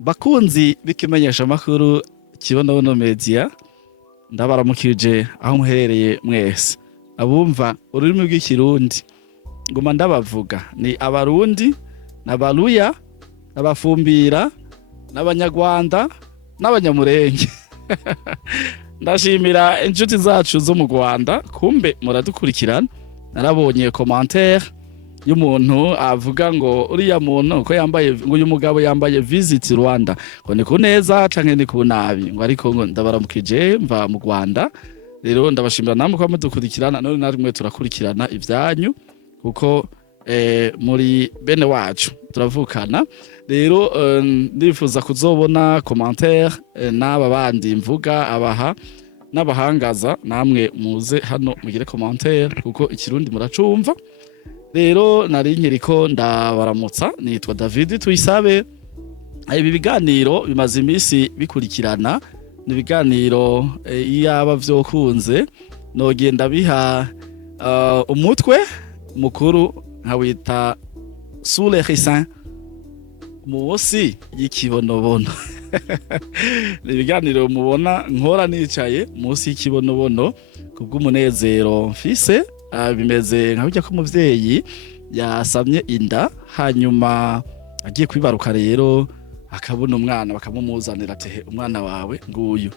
Bakunzi b'ikimenyesha amakuru Kibonobono Media, ndabaramukije aho muherereye mwese. Abumva ururimi rw'ikirundi nguma ndabavuga ni abarundi, n'abaruya, n'abafumbira, n'abanyarwanda, n'abanyamurenge. Ndashimira inshuti zacu zo mu Rwanda, kumbe muradukurikirana. Narabonye commentaire y'umuntu avuga ngo uriya muntu ko yambaye ngo uyu mugabo yambaye visit Rwanda, ngo ni kuneza canke ni kunabi, ngo ariko ngo ndabaramukije mva mu Rwanda. Rero ndabashimira namwe ko mudukurikirana, none narimwe turakurikirana ivyanyu kuko muri bene wacu turavukana. Rero ndifuza kuzobona commentaire n'aba bandi mvuga abaha n'abahangaza, namwe muze hano mugire commentaire kuko ikirundi muracumva. Rero nari nkiriko ndabaramutsa, nitwa David Tuyisabe. Ibi biganiro bimaze imisi bikurikirana, ni biganiro iyaba vyokunze nogenda biha umutwe mukuru nkawita sous les ricins, musi y'ikibonobono. Ni ibiganiro mubona nkora nicaye musi y'ikibonobono kubw'umunezero mfise. Bimeze nka burya ko umuvyeyi yasamye inda hanyuma agiye kwibaruka, rero akabona umwana bakamumuzanira ati umwana wawe nguyu.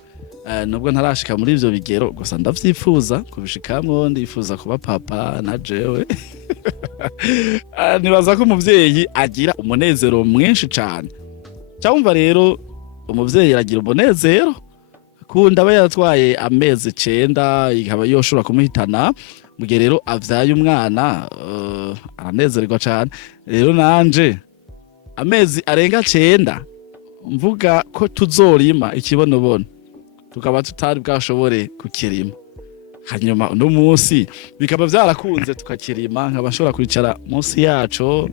Nubwo ntarashika muri ivyo bigero, gusa ndavyifuza kubishikamwo, ndifuza kuba papa na jewe. Nibaza ko umuvyeyi agira umunezero mwinshi cane. Cyumva rero umuvyeyi aragira umunezero kunda aba yaratwaye amezi 9 ikaba yoshobora kumuhitana. Mugihe rero avyaye umwana aranezerwa cane. Rero nanje amezi arenga 9 mvuga ko tuzorima ikibonobono, tukaba tutari bwashobore kukirima. Hanyuma uno munsi bikaba vyarakunze tukakirima, nkabashobora kwicara munsi yaco.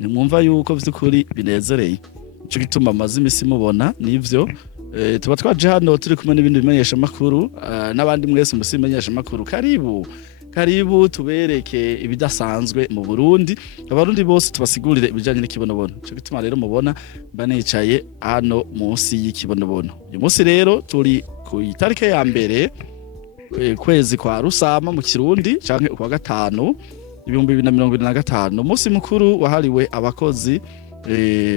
Nimwumva yuko vy'ukuri binezereye. Ico gituma amazi imisi mubona nivyo. Tuba twaje hano turi kumwe n'ibindi bimenyesha makuru n'abandi mwese musimenyesha makuru. Karibu tubereke ibidasanzwe mu Burundi. Abarundi bose tubasigurire ibijanye n'ikibonobono. Ico gituma rero mubona banicaye hano munsi y'ikibonobono. Uyu munsi rero turi ku itarike ya mbere kwezi kwa Rusama mu Kirundi canke kwa gatanu 2025. Umunsi mukuru wahariwe abakozi,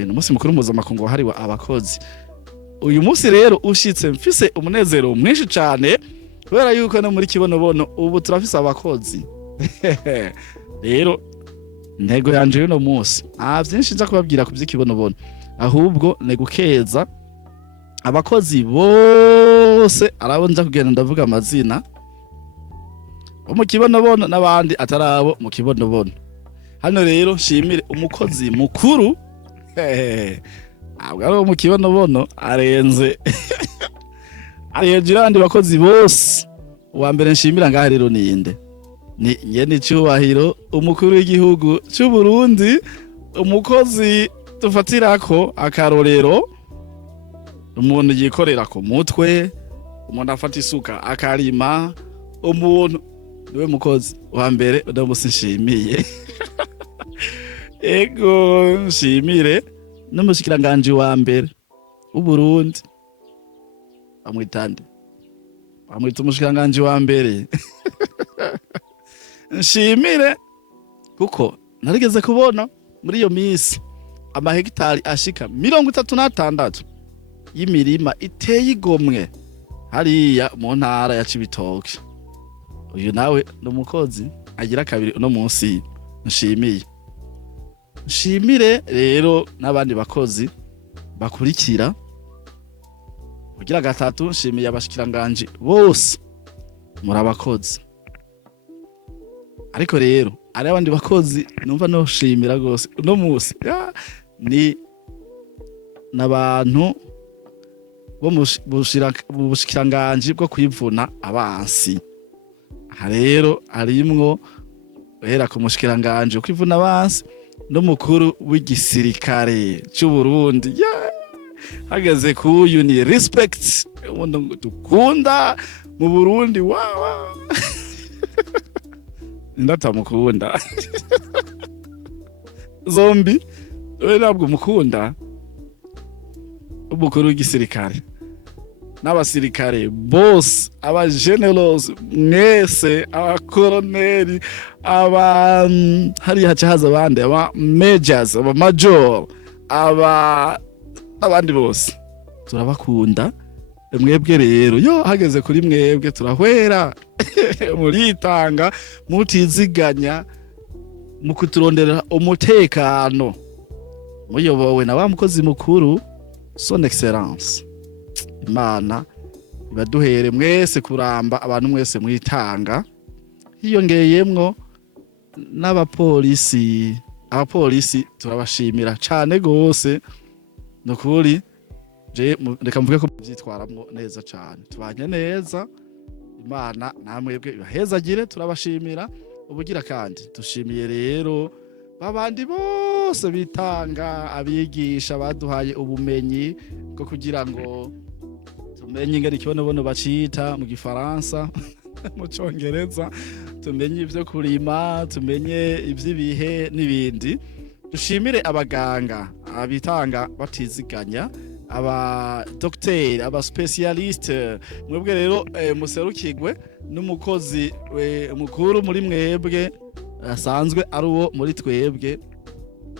n'umunsi mukuru mpuzamakungu wahariwe abakozi. Uyu munsi rero ushitse mfise umunezero mwinshi cane kubera yuko no muri kibonobono ubu turafise abakozi. Rero ntego yanje y'uno munsi vyinshi nza kubabwira ku vy'ikibonobono, ahubwo negukeza abakozi bose arabo nza kugenda ndavuga amazina bo mu kibonobono n'abandi atarabo mu kibonobono. Hano rero nshimire umukozi mukuru abwo mu kibonobono arenze arejira abandi bakozi bose. Uwa mbere nshimira ngaha rero ninde? Ni nyene cyubahiro umukuru w'igihugu cy'u Burundi, umukozi tufatirako akarorero, umuntu yikorera ku mutwe, umuntu afata isuka akarima, umuntu niwe mukozi wa mbere uno munsi nshimiye. Ego nshimire n'umushikiranganje wa mbere w'u Burundi, bamwitande bamwita umushikiranganje wa mbere. Nshimire kuko narigeze kubona muri iyo misi amahegitari ashika 36 y'imirima iteye igomwe hariya mu ntara ya Cibitoke. Uyu nawe n'umukozi agira kabiri uno munsi nshimiye. Nshimire rero n'abandi bakozi bakurikira. Kugira gatatu nshimiye abashikiranganje bose muri abakozi. Ariko rero ari abandi bakozi numva no shimira gose uno munsi ni nabantu bo bushikiranganje bwo kwivuna abansi. Aha rero arimwo uhera ku mushikiranganje kwivuna abansi n'umukuru w'igisirikare cy'u Burundi. Hageze kuyu ni respect, umuntu dukunda mu Burundi. Wow. Ndatamukunda. Zombi we ntabwo mukunda. umukuru w'igisirikare n'abasirikare bose, abagenerosi mwese, abakoroneri, hariya haca haza abandi, aba majors, aba major, abandi bose turabakunda. Mwebwe rero yo hageze kuri mwebwe turahwera muritanga mutiziganya mu kuturondera umutekano, muyobowe na wa mukozi mukuru son excellence. Imana ibaduhere mwese kuramba, abantu mwese mwitanga, hiyongeyemwo n'abapolisi. Abapolisi turabashimira cyane gose, nukuri reka mvuge ko byitwaramwo neza cyane, tubanye neza. Imana namwebwe ibahezagire, turabashimira ubugira kandi. Dushimiye rero babandi bose bitanga, abigisha baduhaye ubumenyi bwo kugira ngo tumenye ingene ikibonobono bacita mu gifaransa mu Congereza, tumenye ivyo kurima, tumenye ivy'ibihe n'ibindi. Dushimire abaganga abitanga batiziganya, aba docteur, aba specialiste. Mwebwe rero muserukirwe n'umukozi mukuru muri mwebwe asanzwe ari uwo muri twebwe,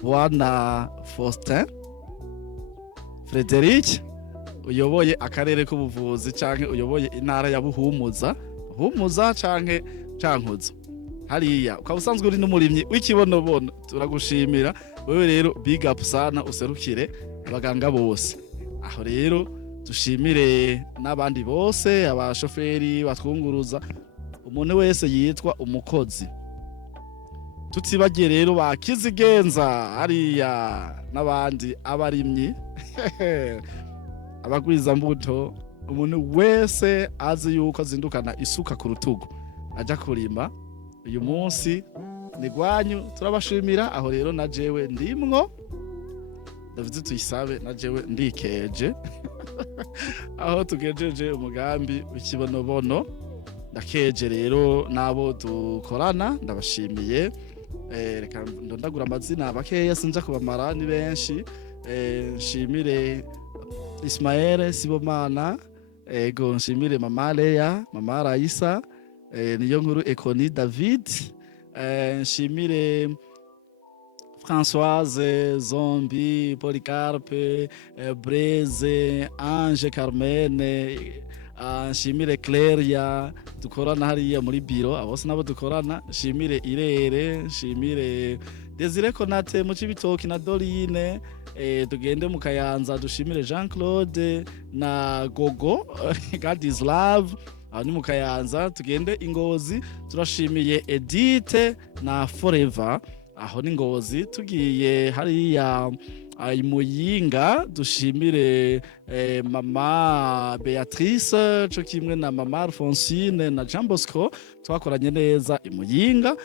Bwana Faustin Frederic, uyoboye akarere k'ubuvuzi canke uyoboye intara ya Buhumuza canke Cankuzo. Hariya ukaba usanzwe uri n'umurimyi w'ikibonobono, turagushimira wewe rero, big up sana, userukire abaganga bose. Aho rero dushimire n'abandi bose, abashoferi batwunguruza, umuntu wese yitwa umukozi. Tutibagiye rero bakizigenza hariya n'abandi, abarimyi abagwiza mbuto, umuntu wese azi yuko azindukana isuka ku rutugu aja kurima, uyu munsi ni gwanyu, turabashimira. Aho rero na jewe ndimwo, ndavuze tuyisabe, na jewe ndikeje aho tugejeje umugambi w'ikibonobono. Ndakeje rero nabo dukorana, ndabashimiye. Reka ndondagura amazina bakeya sinja kubamara, ni benshi. Nshimire Ismael Sibomana, ego nshimire Mama Leya, Mama Raisa, niyo nkuru Ekoni David, nshimire Françoise, Zombi, Polycarpe, Breze, Ange, Carmene, nshimire Claria, dukorana hariya muri biro, abose nabo dukorana. Nshimire Irere, nshimire Desire Konate mu Cibitoki na Dorine. Tugende mu Kayanza, dushimire Jean Claude na Gogo God is love, aho ni mu Kayanza. Tugende Ingozi, turashimiye Edite na Forever, aho ni Ngozi. Tugiye hariya Muyinga, dushimire Mama Beatrice, cyo kimwe na Mama Alphonsine na Jean Bosco, twakoranye neza Muyinga.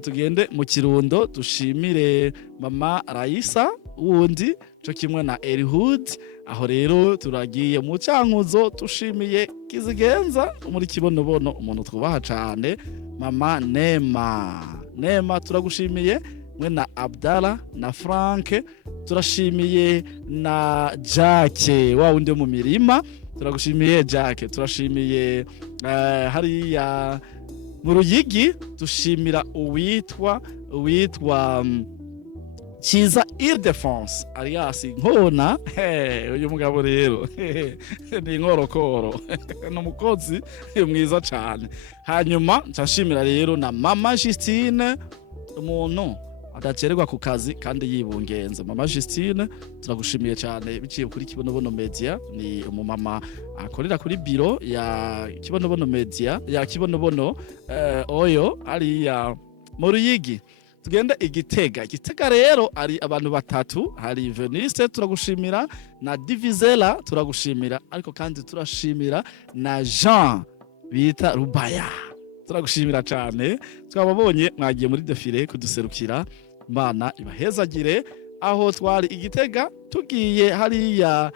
Tugende mu Kirundo, dushimire Mama Raisa wundi, cyo kimwe na Elhood. Aho rero turagiye mu Cankuzo, tushimiye Kizigenza muri Kibonobono, umuntu twubaha cyane, Mama Nema turagushimiye, mwe na Abdala na Frank, turashimiye na Jacke wa wundi mu mirima, turagushimiye Jacke. Turashimiye hariya mu Ruyigi, dushimira uwitwa Kiza Ile-de-France alias Nkona. Uyu mugabo rero ni inkorokoro n'umukozi mwiza cyane. Hanyuma nshimira rero na Mama Justine, umuntu adacererwa ku kazi kandi yibungenza. Mama Justine turagushimiye cyane, biciye kuri Kibonobono Media. Ni umumama akorera kuri biro ya Kibonobono Media ya Kibonobono oyo ariya mu Ruyigi. Tugenda Igitega rero ari abantu batatu, hari Veniste turagushimira, na Divizela turagushimira, ariko kandi turashimira na Jean bita Rubaya, turagushimira cyane. Twababonye mwagiye muri defile kuduserukira, Imana ibahezagire. Aho twari Igitega, tugiye hariya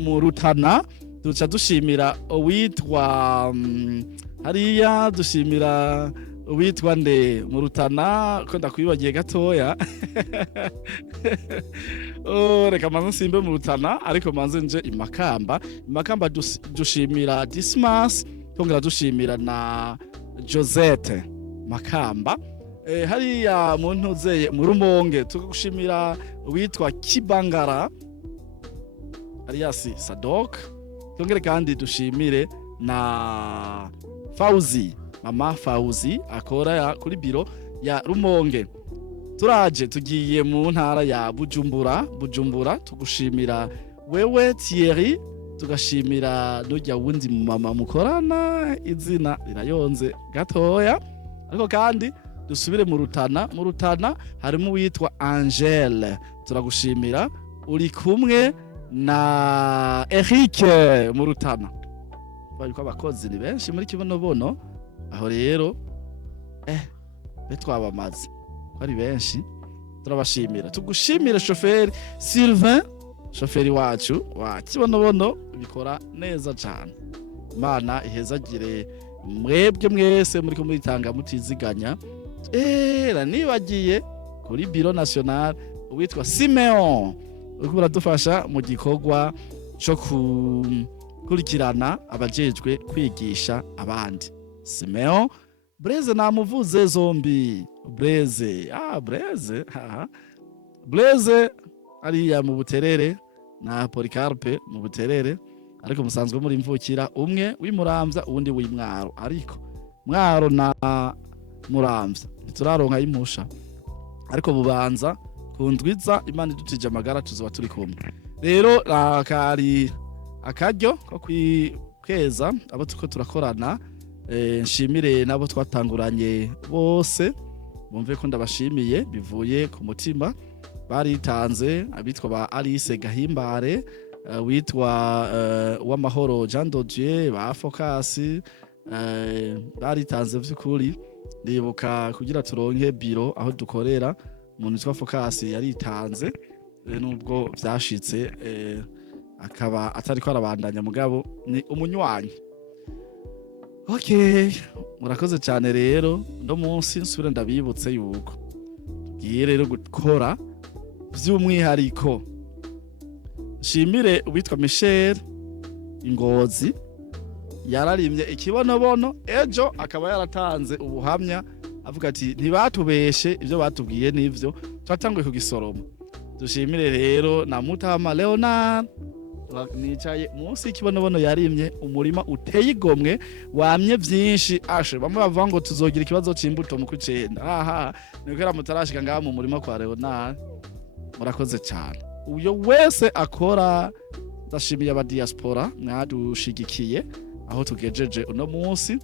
mu Rutana, duca dushimira uwitwa hariya, dushimira uwitwa nde mu Rutana, ko ndakwibagiye gatoya reka manze nsimbe mu Rutana ariko manze nje Imakamba. Imakamba dushimira Dismas, tongera dushimira na Josette Makamba. Hariya mu ntuzeye mu Rumonge tugushimira witwa Kibangara alias Sadok. Tongere kandi dushimire na Fauzi, mama Fauzi akora kuri biro ya Rumonge. Turaje tugiye mu ntara ya Bujumbura tugushimira wewe Thierry, tugashimira n'ujya wundi mama mukorana izina rirayonze gatoya. Ariko kandi dusubire mu Rutana harimo witwa Angele, turagushimira uri kumwe na Eric mu Rutana. Bariko abakozi ni benshi muri Kibonobono aho rero betwabamaze ari benshi, turabashimira. Tugushimire shoferi Sylvain, shoferi wacu wa Kibonobono bikora neza cyane. Imana ihezagire mwebwe mwese muri kumwitanga mutiziganya. Nibagiye kuri biro national uwitwa Simeon uriko buradufasha mu gikorwa cyo kurikirana abajejwe kwigisha abandi. Simeon Blaise namuvuze zombi. Blaise ariya mu Buterere na Policarpe mu Buterere, ariko musanzwe muri mvukira umwe w'imuramvya uwundi w'imwaro, ariko mwaro na muramvya turaronka impusha, ariko bubanza kundwiza Imana idutije amagara tuzoba turi kumwe. Rero akari akaryo ko kwikeza abo tuko turakorana. Nshimire nabo twatanguranye bose, bumve ko ndabashimiye bivuye ku mutima. Baritanze abitwa ba Alice Gahimbare, witwa Uwamahoro Jean Dodier, ba Focus, baritanze vy'ukuri. Ndibuka kugira turonke biro aho dukorera, umuntu witwa Focus yaritanze nubwo vyashitse akaba atari ko arabandanya mugabo ni umunywanyi. Okay, murakoze cyane rero. Ndo munsi nsubire ndabibutse yuko tugiye rero gukora vy'umwihariko. Shimire witwa Michel Ingozi, yararimye Ikibonobono ejo akaba yaratanze ubuhamya avuga ati ntibatubeshe ivyo batubwiye nivyo twatanguye kugisoroma. Dushimire rero na Mutama Leonard, nicaye munsi y'Ikibonobono yarimye umurima uteye igomwe wamye vyinshi. Ashe bamwe bavuga ngo tuzogira ikibazo c'imbuto mu kwicenda, nikera mutarashika ngaha mu murima kwa Leonard. Murakoze cyane. Uyo wese akora, ndashimiye aba diaspora mwadushigikiye aho tugejeje uno munsi.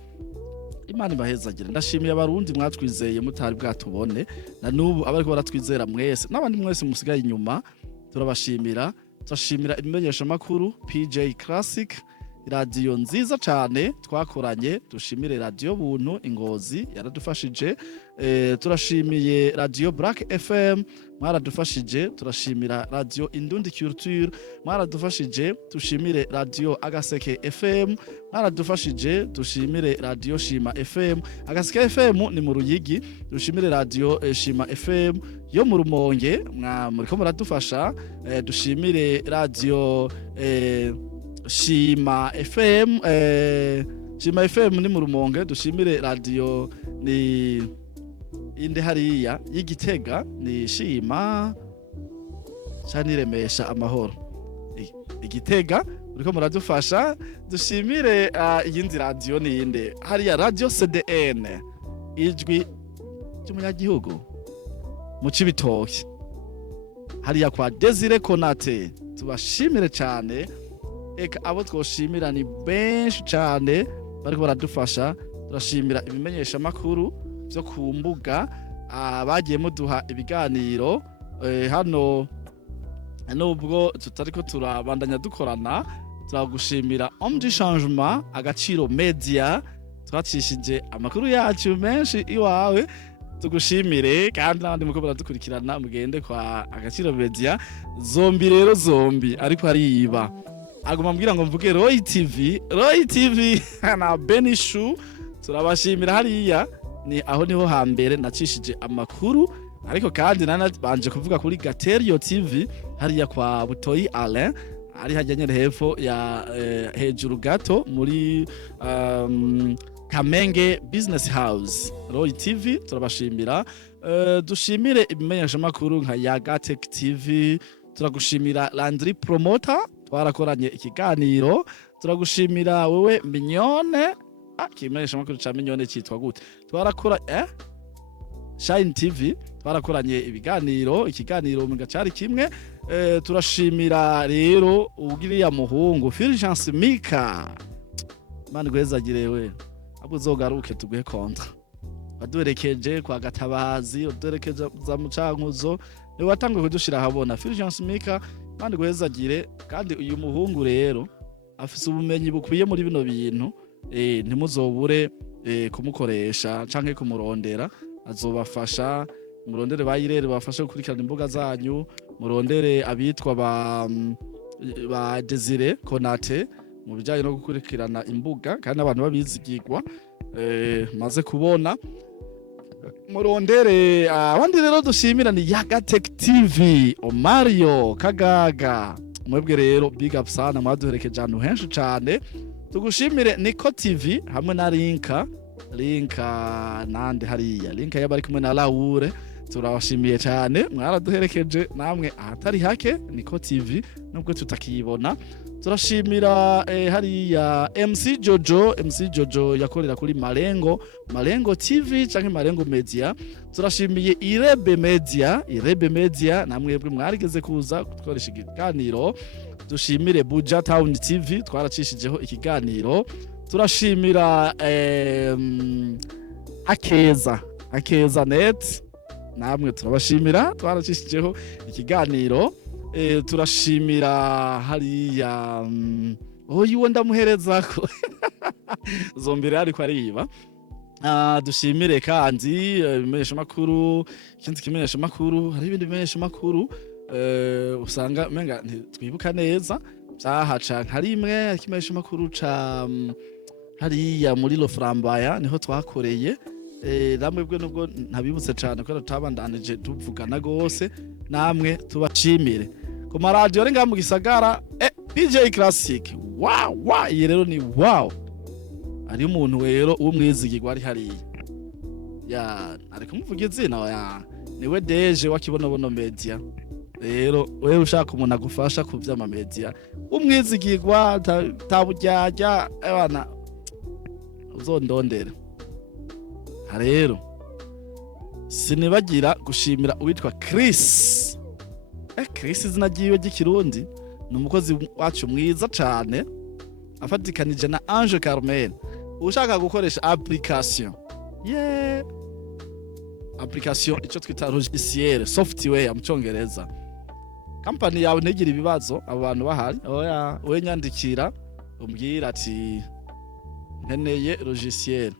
Imana ibahezagire. Ndashimiye abarundi mwatwizeye mutari bwatubone, na nubu abariko baratwizera mwese n'abandi mwese musigaye inyuma turabashimira. Turashimira ibimenyesha makuru PJ Classic, radio nziza cyane twakoranye. Dushimire radio Buntu Ingozi yaradufashije. Turashimiye radio Black FM mwaradufashije. Turashimira radio Indundi Culture mwaradufashije. Dushimire radio Agaseke FM mwaradufashije. Dushimire radio Shima FM. Agaseke FM ni mu Ruyigi. Dushimire radio Shima FM yo mu Rumonge muriko muradufasha. Dushimire radio Shima FM, Shima FM ni mu Rumonge. Dushimire radio ni inde hariya y'Igitega ni Shima Caniremesha Amahoro Igitega uriko muradufasha. Dushimire iyindi radio ni inde hariya radio CDN ijwi cy'umunyagihugu mu Cibitoke hariya kwa Desire Konate. Tubashimire cyane. Eka abo twoshimira ni benshi cyane bariko baradufasha. Turashimira ibimenyesha makuru byo ku mbuga bagiye muduha ibiganiro hano nubwo tutariko turabandanya dukorana. Turagushimira Homme du Changement, Agaciro Media, twacishije amakuru yacu menshi iwawe. Tugushimire kandi n'abandi muko baradukurikirana mugende kwa Agaciro Media. Zombi rero zombi ariko ariba aguma mbwira ngo mvuge Roy TV na Benishu. Turabashimira hariya ni aho niho hambere nacishije amakuru ariko kandi banje kuvuga kuri Gaterio TV hariya kwa Butoyi Alain ari hajyanye hepfo ya hejuru gato muri Kamenge Business House. Roy TV turabashimira, dushimire ibimenyesha makuru nka Yagatech TV, turagushimira Landry Promoter twarakoranye ikiganiro, turagushimira wewe Mignone, kimenyesha makuru ca Mignone cyitwa gute, twarakora Shine TV twarakoranye ikiganiro mu gacari kimwe. Turashimira rero ubwiriya muhungu Fulgence Mika, mani gwezagirewe abo zogaruke tuguhe kontra, baduherekeje kwa Gatabazi, uduherekeje za Mucankuzo, ni watanguye kudushira habona. Fulgence Mika mani gwezagire, kandi uyu muhungu rero afise ubumenyi bukwiye muri bino bintu, ntimuzobure kumukoresha canke kumurondera, azobafasha. Murondere bayirere bafashe gukurikirana imbuga zanyu, murondere abitwa ba Desire Konate mu bijanye no gukurikirana imbuga kandi abantu babizigirwa maze kubona. Murondere abandi rero dushimira ni Yagatech TV, Omario Kagaga, mwebwe rero big up sana, mwaduherekeje ahantu henshi cyane. Tugushimire Niko TV hamwe na Linka nande hariya Linka yabari kumwe na Laure, turabashimiye cyane, mwaraduherekeje namwe ahatari hake Niko TV nubwo tutakiyibona. Turashimira hariya MC Jojo yakorera kuri Marengo TV canke Marengo Media. Turashimiye Irebe Media namwebwe mwarigeze kuza gukoresha ikiganiro. Dushimire Buja Town TV twaracishijeho ikiganiro. Turashimira Akeza Net namwe turabashimira, twaracishijeho ikiganiro. Turashimira hariya yiwe ndamuherezako zombere ariko ariba. Dushimire kandi ibimenyesha makuru, ikindi kimenyesha makuru, hari ibindi bimenyesha makuru usanga menga twibuka neza byahaca nka rimwe kimenyesha makuru ca hariya muri Lo Frambaya niho twakoreye. Namwebwe nubwo ntabibutse cyane ko tutabandanije tuvugana gose, namwe tubashimire ku maradiyo ari ngaha mu gisagara. DJ Classic wow iyi rero ni wow, ari umuntu rero umwizigirwa ari hariya ari kumuvuga izina niwe Deje wa Kibonobono Media. Rero wewe ushaka umuntu agufasha ku vyama media, umwizigirwa tabujyajya abana uzondondera. Rero sinibagira gushimira uwitwa Chris izina ryiwe ry'ikirundi, ni umukozi wacu mwiza cyane afatikanije na Ange Carmen. Ushaka gukoresha application icyo twita logiciel software mu Cyongereza, company yawe ntigira ibibazo, abo bantu bahari we nyandikira umbwira ati nkeneye logiciel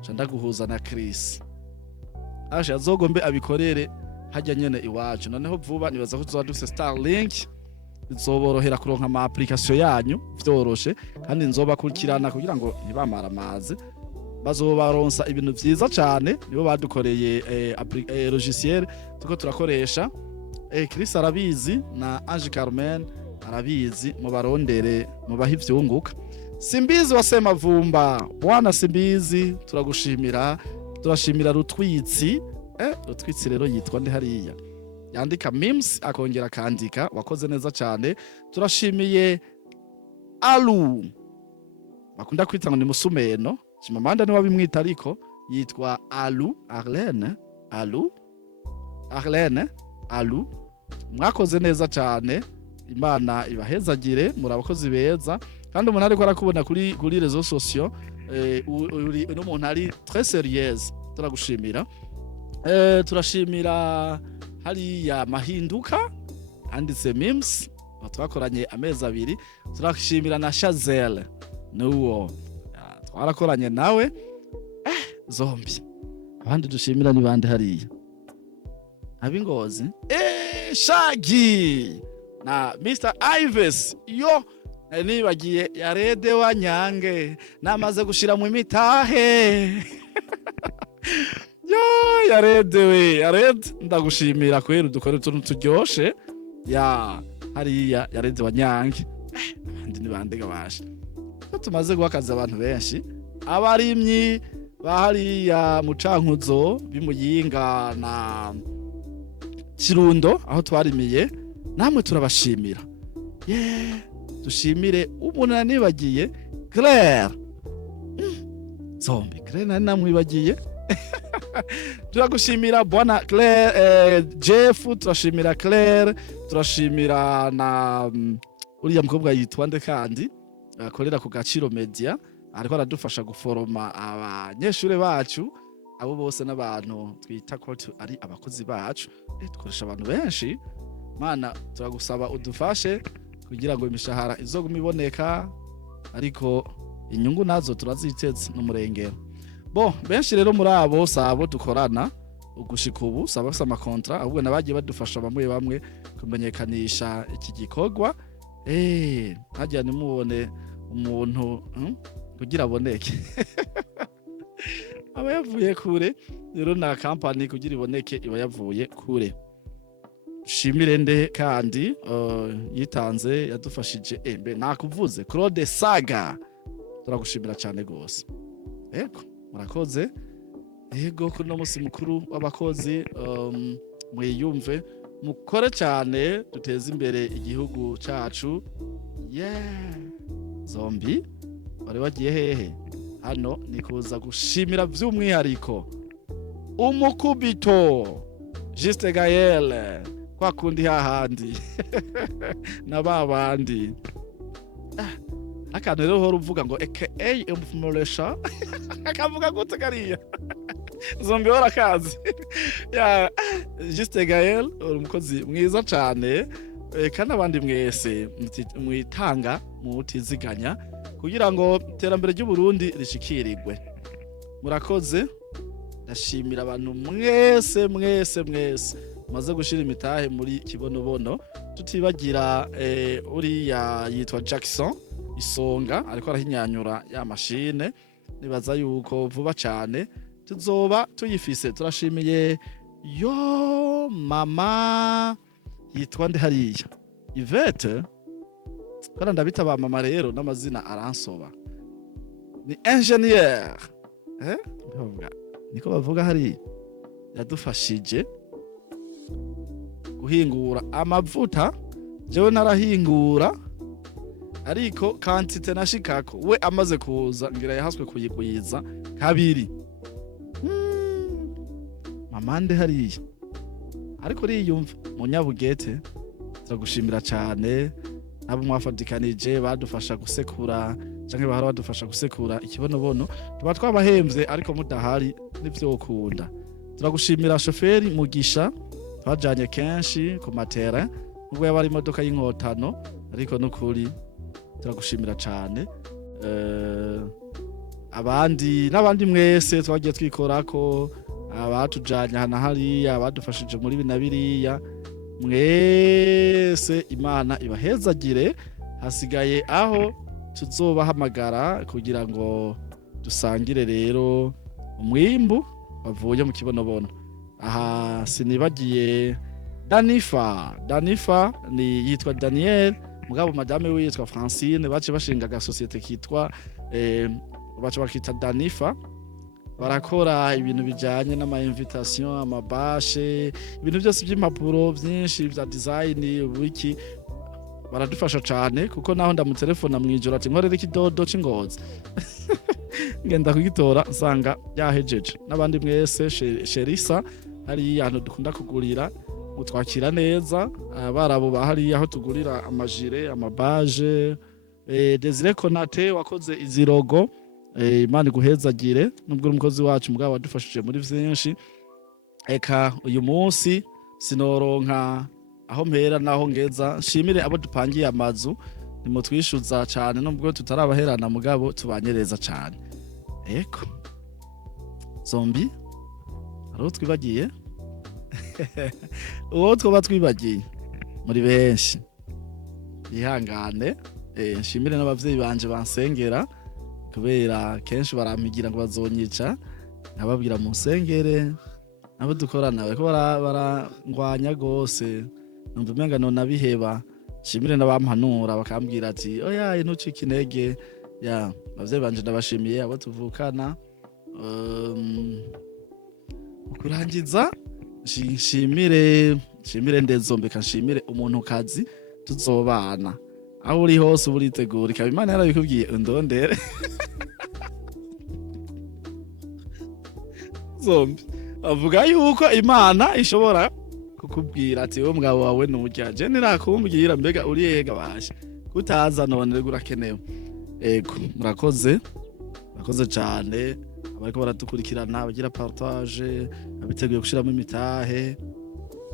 chanda guhuza na Chris aje azogombe abikorere hajya nyene iwacu. Noneho vuba nibaza ko tuzadufise Starlink, bizoborohera kuronka ama application yanyu vyoroshe, kandi nzobakurikirana kugira ngo ntibamara amazi, bazobaronsa ibintu vyiza cyane. Nibo badukoreye logiciel tuko turakoresha. Chris arabizi na Ange Carmen arabizi, mubarondere mubaha ivyunguka. Simbizi wasema vumba bwana Simbizi, turagushimira. Turashimira Rutwitsi Rutwitsi rero yitwa ndi hariya yandika memes akongera kandika, wakoze neza cyane. Turashimiye Alu bakunda kwita ngo ni Musumeno, Chimamanda ni wabimwita ariko yitwa Arlene. Mwakoze neza cyane, Imana ibahezagire, muri abakozi beza, kandi umuntu ariko arakubona kuri rezo sociaux uri n'umuntu ari très sérieuse. Turagushimira. Turashimira hariya Mahinduka anditse memes twakoranye amezi 2. Turashimira na Chazelle nuwo twarakoranye nawe. Zombi abandi dushimira ni bande hariya abingozi Shagi na Mr. Ives nibagiye yarede wa Nyange namaze gushira mu mitahe yarede ndagushimira kwera dukore utuntu turyoshe hariya yarede wa Nyange abandi ni bande gabasha ko tumaze guhakaza abantu benshi abarimyi bahariya mu Cankuzo bimuyinga na Kirundo aho twarimiye namwe turabashimira dushimire umuntu nibagiye Claire Zombi Claire nani namwibagiye turagushimira bwana Claire Jeff turashimira Claire turashimira na uriya mukobwa yitwa nde kandi akorera ku Gaciro Media ariko aradufasha guforoma abanyeshure bacu abo bose n'abantu twita ko ari abakozi bacu dukoresha abantu benshi mana turagusaba udufashe kugira ngo imishahara izoguma iboneka ariko inyungu nazo turaziteze n'umurengero benshi rero muri abo sabo dukorana ugushika ubu saba bafite amakontra ahubwo nabagiye badufasha bamwe kumenyekanisha iki gikorwa hajya nimubone umuntu kugira aboneke aba yavuye kure rero na company kugira iboneke iba yavuye kure shimire nde kandi yitanze yadufashije mbe nakuvuze Claude Saga turagushimira cyane gose yego murakoze yego kuri no musi mukuru w'abakozi mwiyumve mukore cyane duteze imbere igihugu cyacu Zombi bari bagiye hehe hano ni kuza gushimira by'umwihariko umukubito Juste Gaël kwa kundi hahandi na babandi akantu rero hora uvuga ngo aka umfumoresha akavuga gute kariya Zombi hora kazi Juste Gaël umukozi mwiza cyane kandi abandi mwese mwitanga mutiziganya kugira ngo iterambere ry'u Burundi rishikirirwe murakoze ndashimira abantu mwese maze gushira imitahe muri kibonobono tutibagira uriya yitwa Jackson Isonga ariko arahinyanyura ya machine nibaza yuko vuba cyane tuzoba tuyifise turashimiye mama yitwa nde hariya Yvette kana ndabita ba mama rero n'amazina aransoba ni ingénieur niko bavuga hari yadufashije guhingura amavuta jewe narahingura ariko quantité nashikako we amaze kuza ngira yahaswe kuyigwiza kabiri mama nde hariya ariko riyumva mu Nyabugete turagushimira cyane abo mwafadikanije badufasha gusekura canke bahora badufasha gusekura ikibonobono tuba twabahemvye ariko mudahari nivyo ukunda turagushimira shoferi Mugisha twajanye kenshi ku matera ubwo yabari imodoka y'inkotano ariko nukuri turagushimira cyane n'abandi mwese twagiye twikorako abatujanye hana hariya abadufashije muri binabiriya mwese Imana ibahezagire hasigaye aho tuzobahamagara kugira ngo dusangire rero umwimbu bavuye mu kibonobono aha sinibagiye Danifa ni yitwa Daniel mugabo madame we yitwa Francine bace bashinga ga societe kitwa bace bakita Danifa barakora ibintu bijanye n'ama invitation amabashe ibintu byose by'impapuro byinshi bya design wiki baradufasha cyane kuko naho ndamutelefona mwijoro ati nkorere ikidodo c'ingozi ngenda kugitora nsanga yahejeje n'abandi mwese Sherisa hari yantu dukunda kugurira mutwakira neza barabo bahari aho tugurira amajire amabaje Desire Konate wakoze izirogo Imana guhezagire nubwo umukozi wacu mugabo wadufashije muri byinshi eka uyu munsi sinoronka aho mpera naho ngeza shimire abo dupangiye amazu nimutwishuza cyane nubwo tutarabaherana mugabo tubanyereza cyane eko Zombi aro twibagiye uwo twoba twibagiye muri benshi ihangane shimire n'abavyeyi banje bansengera kubera kenshi barampigira ngo bazonyica nkababwira mu nsengere abo dukorana bariko barangwanya gose numva umenga none abiheba shimire n'abampanura bakambwira ati oya ntucike intege ya bavyeyi banje ndabashimiye abo tuvukana kurangiza nshimire ndezombeka nshimire umuntu kazi tuzobana aho uri hose uritegura ikaba Imana yarabikubwiye undondere zombi avuga yuko Imana ishobora kukubwira ati wowe mugabo wawe n'urya je nirakumbwira mbega uri yega bashe kutaza none urakenewe ego murakoze cyane abariko baradukurikirana abagira partage abiteguye gushiramo imitahe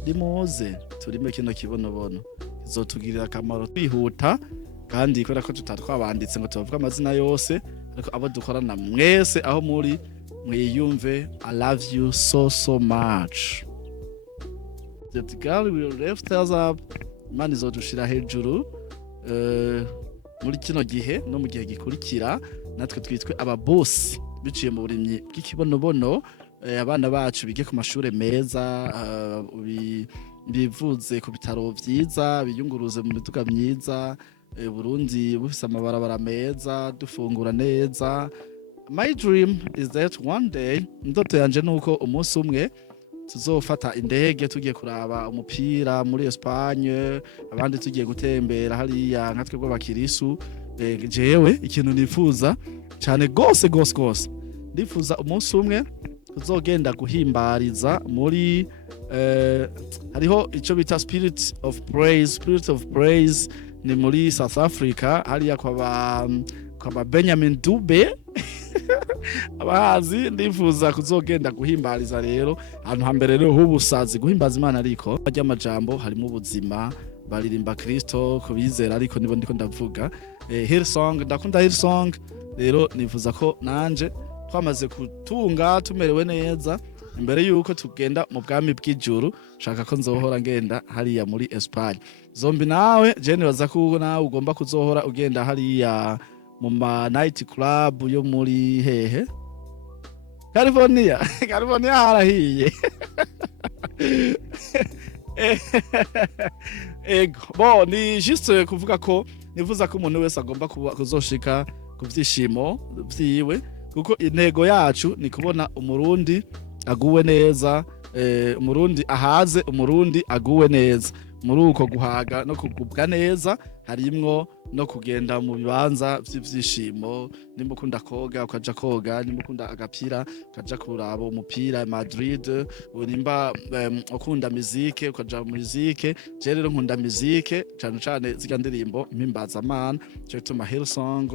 limuze turime kino kibonobono izotugirira akamaro twihuta kandi kubera ko tutatwabanditse ngo tubavuga amazina yose ariko abo dukorana mwese aho muri mwiyumve I love you so much. That girl will lift us up. Imana izodushira hejuru muri kino gihe no mu gihe gikurikira natwe twitwe ababosi biciye mu burimyi bw'ikibonobono abana bacu bige ku mashure meza bivuze ku bitaro vyiza biyunguruze mu miduga myiza Burundi bufise amabarabara meza dufungura neza. My dream is that one day ndoto yanje nuko umunsi umwe tuzofata indege tugiye kuraba umupira muri Espagne abandi tugiye gutembera hariya nka twebwe abakirisu jewe ikintu nifuza cyane gose ndifuza umunsi umwe tuzogenda guhimbariza muri hariho ico bita spirit of praise ni muri South Africa hariya kwa Benjamin Dube abahazi ndifuza kuzogenda guhimbariza rero ahantu hambere rero hubusazi guhimbaza Imana ariko bajya amajambo harimo ubuzima baririmba Kristo kubizera ariko nibo ndiko ndavuga Hillsong ndakunda Hillsong rero nifuza ko nanje twamaze kutunga tumerewe neza imbere yuko tugenda mu bwami bw'ijuru shaka ko nzohora ngenda hariya muri Espagne zombi nawe je nibaza ko nawe ugomba kuzohora ugenda hariya mu night club yo muri hehe California harahiye ego bo ni juste kuvuga ko nifuza ko umuntu wese agomba kuzoshika ku vyishimo vyiwe kuko intego yacu ni kubona umurundi aguwe neza umurundi ahaze umurundi aguwe neza muri uko guhaga no kugubwa neza harimwo no kugenda mu bibanza vy'ivyishimo nimba ukunda koga ukaja koga nimba ukunda agapira ukaja kuraba umupira Madrid nimba ukunda muzike ukaja muzike je rero nkunda muzike cyane ziga ndirimbo impimbaza Imana cyo gituma Hillsong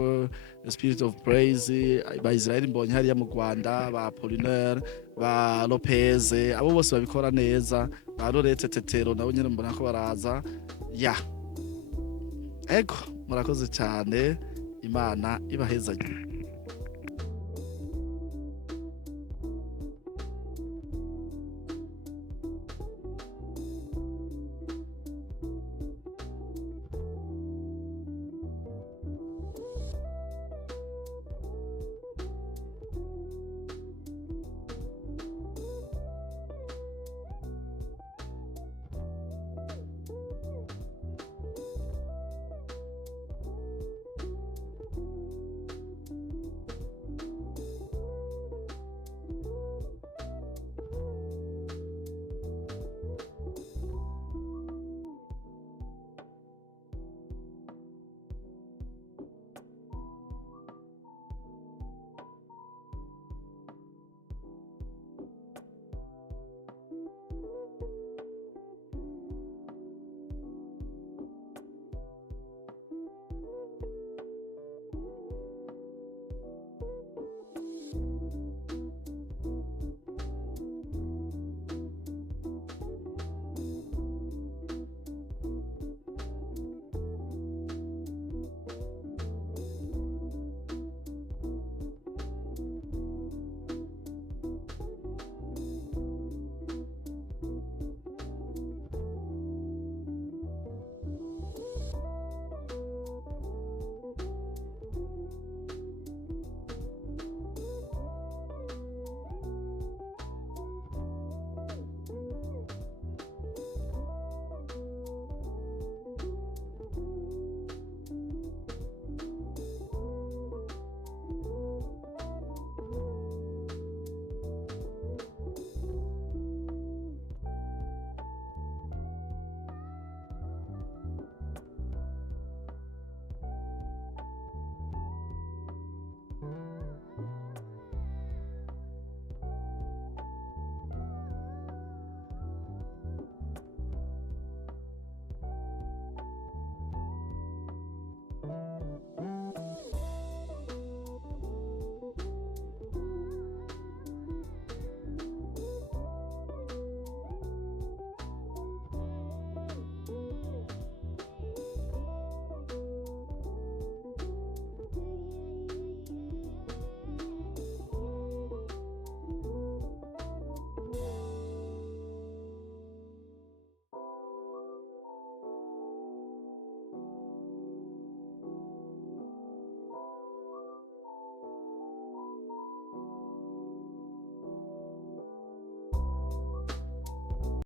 Spirit of Praise ba Israel mbonye hariya mu Rwanda ba Apollinaire ba Lopez abo bose babikora neza ba Lorette Tetero nabo nyene mbona ko baraza ya ego murakoze cyane Imana ibahezanye.